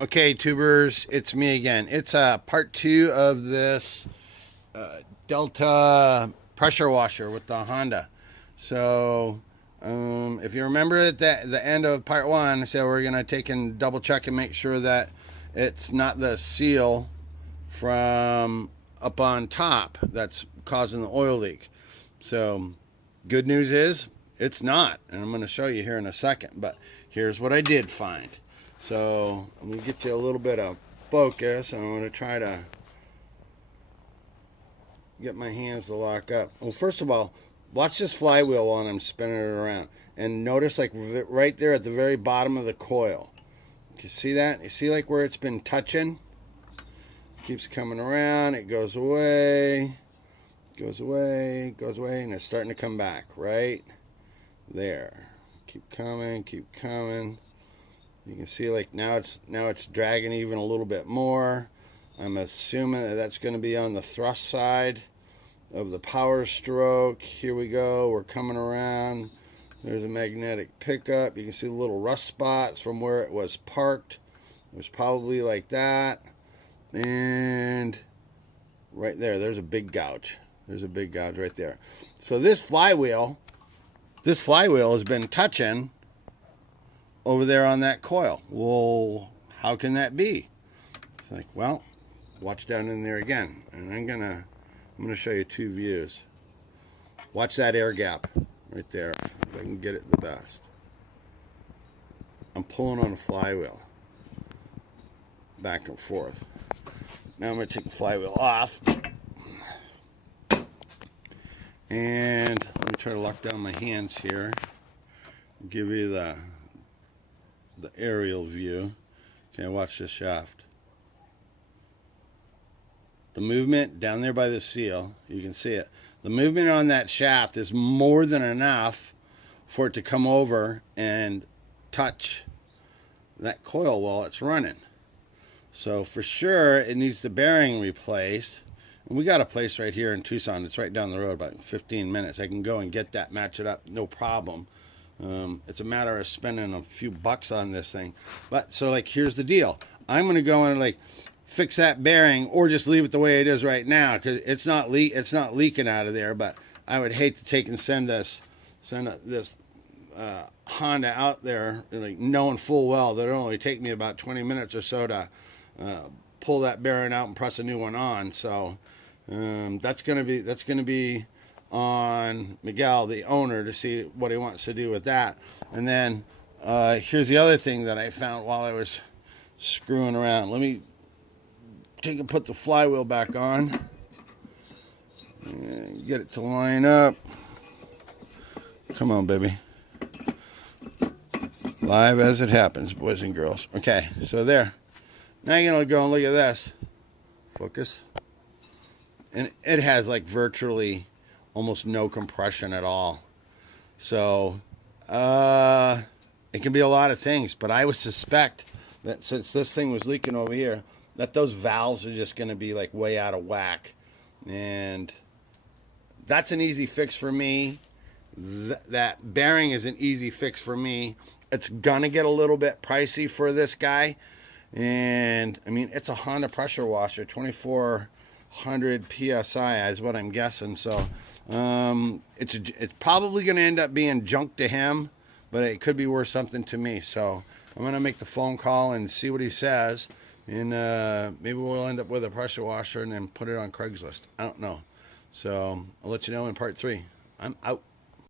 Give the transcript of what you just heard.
Okay, tubers, it's me again. It's part two of this Delta pressure washer with the Honda. So, if you remember at the end of part one, I said we're going to take and double check and make sure that it's not the seal from up on top that's causing the oil leak. So, good news is it's not, and I'm going to show you here in a second. But here's what I did find. So I'm going to get you a little bit of focus, and I'm going to try to get my hands to lock up. Well, first of all, watch this flywheel while I'm spinning it around, and notice like right there at the very bottom of the coil. You see that? You see like where it's been touching? Keeps coming around, it goes away, goes away, goes away, and it's starting to come back right there. Keep coming, keep coming. You can see like now it's dragging even a little bit more. I'm assuming that that's going to be on the thrust side of the power stroke. Here we go. We're coming around. There's a magnetic pickup. You can see the little rust spots from where it was parked. It was probably like that. And right there's a big gouge. There's a big gouge right there. So this flywheel has been touching over there on that coil. Well, how can that be? It's like, well, watch down in there again, and I'm gonna show you two views. Watch that air gap right there, if I can get it the best. I'm pulling on a flywheel back and forth. Now I'm gonna take the flywheel off, and let me try to lock down my hands here. Give you the aerial view. Okay, watch this shaft. The movement down there by the seal, you can see it. The movement on that shaft is more than enough for it to come over and touch that coil while it's running. So for sure it needs the bearing replaced. And we got a place right here in Tucson. It's right down the road, about 15 minutes. I can go and get that, match it up, no problem. It's a matter of spending a few bucks on this thing. But so like here's the deal. I'm going to go and like fix that bearing, or just leave it the way it is right now, because it's not leaking out of there. But I would hate to take and send this Honda out there, like knowing full well that it'll only take me about 20 minutes or so to pull that bearing out and press a new one on. So that's gonna be on Miguel, the owner, to see what he wants to do with that. And then here's the other thing that I found while I was screwing around. Let me take and put the flywheel back on and get it to line up. Come on, baby. Live as it happens, boys and girls. Okay, so there. Now you're gonna go and look at this. Focus. And it has like virtually almost no compression at all. So it can be a lot of things, but I would suspect that since this thing was leaking over here, that those valves are just going to be like way out of whack. And that's an easy fix for me. That bearing is an easy fix for me. It's gonna get a little bit pricey for this guy. And I mean, it's a Honda pressure washer, 2400 psi is what I'm guessing. So it's probably going to end up being junk to him, but it could be worth something to me. So I'm going to make the phone call and see what he says, and maybe we'll end up with a pressure washer and then put it on Craigslist. I don't know. So I'll let you know in part 3. I'm out.